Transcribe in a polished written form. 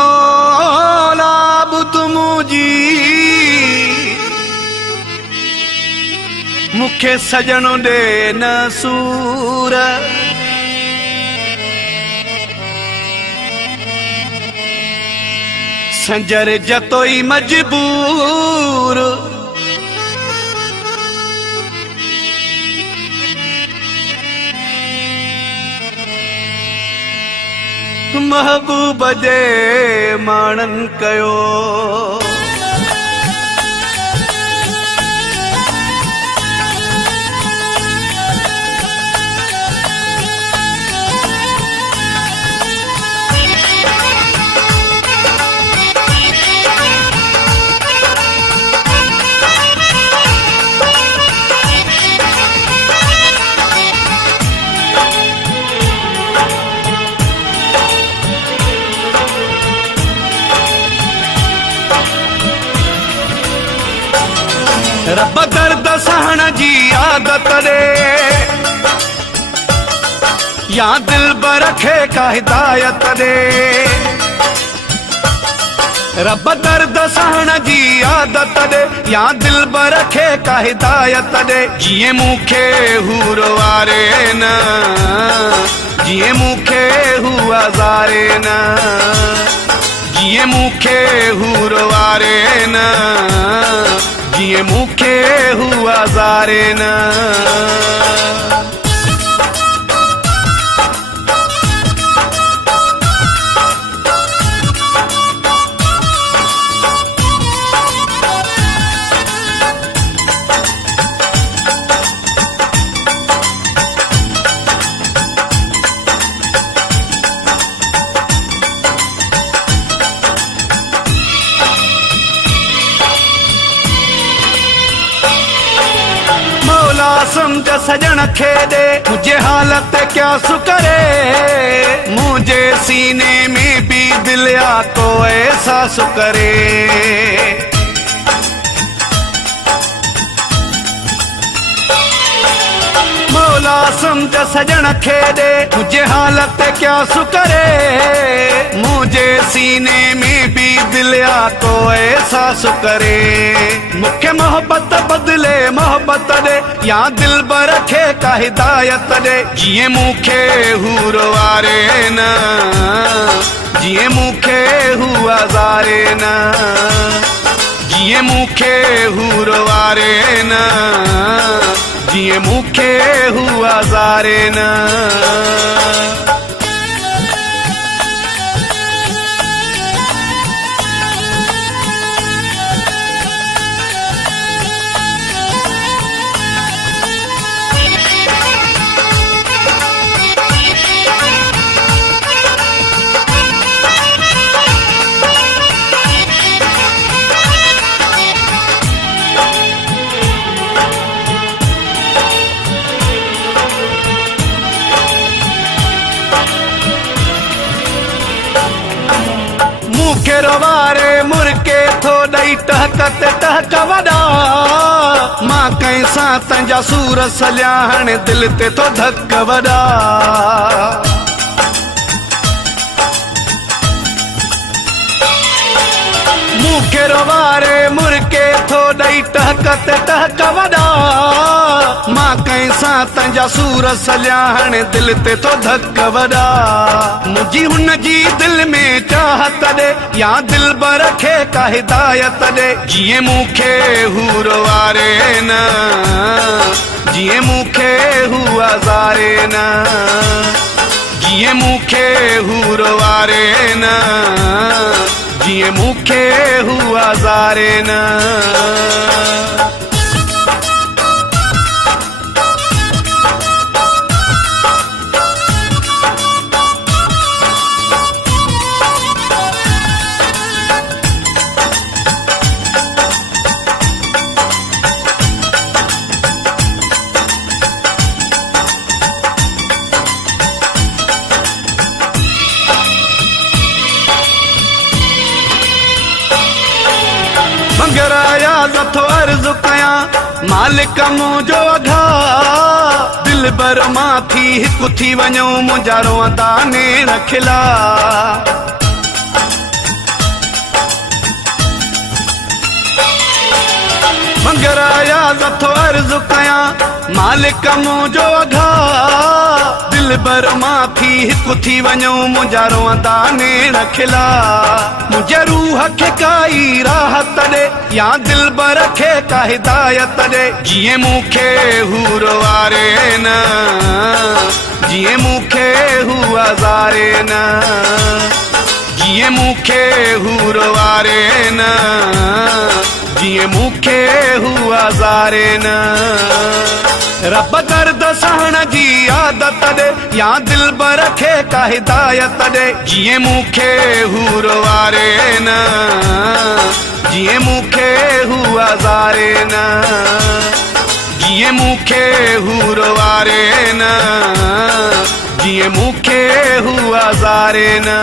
मौला बुत मुझी मुखे सजनो दे न सूर संजर जतोई मजबूर महबूब जे माणन कयो रब दर्द सहन जी आदत रे या दिल बरखे का हिदायत रे रब दर्द सहन जी आदत रे या दिल बरखे का हिदायत रे जिए मुखे हूर वारे न जिए मुखे हुआ जारे न जिए मुखे हूर वारे न जिए मुखे हुआ जारे न समझ सजन खे दे मुझे हालत क्या सुकरे मुझे सीने में भी दिल आ तो ऐसा सुकरे मौला समझ सजन खे दे मुझे हालत क्या सुकरे मुझे सीने में भी दिल आ तो ऐसा सुकरे मुख्य मोहब्बत बदले मोहब्बत दे या दिल बरखे का हिदायत दे जिए मुखे हूर वारे न जिए मुखे हुआ जारे न जिए मुखे हूर वारे न जिए मुखे हुआ जारे न मुखे रोवारे मुरके थो दई टहकत टहक वड़ा मां कैसा तंजा सूर सलियाहण दिल ते तो धक वड़ा मुखे रोवारे मुरके थो दई टहकत टहक वड़ा मां कैसा तंजा सूर सलियाहण दिल ते तो धक वड़ा मुझी हुन जी दिल में चाहत दे या दिल बरखे का हिदायत दे जिए मुखे हूर वारे न जिए मुखे हुआ जारे न जिए मुखे हूर वारे न जिए मुखे हुआ जारे न मंगराया जथो अर्ज मालिक मुंहिंजो अघा दिल बर मां थी हिकु थी वञो मुंहिंजा रोअंदा नेण खिला मंगराया नथो अर्ज़ कयां मालिक मुंहिंजो अघा दिल बर मां थी हिकु थी वञो मुंहिंजा रोअंदा नेण खिला मुंहिंजे रूह खे काई राहत ॾे या दिल बर खे का हिदायत ॾे जीअं मूंखे हू रवारे न जीअं मूंखे हू हज़ारे न जीअं मूंखे हू रवारे न जीअं मूंखे हू हज़ारे न रब दर्द सहण जी आदत ॾे या दिल बर खे का हिदायत ॾे जीअं मूंखे हू रवारे न जीअं मूंखे हू हज़ारे न जीअं मूंखे हू रवारे न जीअं मूंखे हू हज़ारे न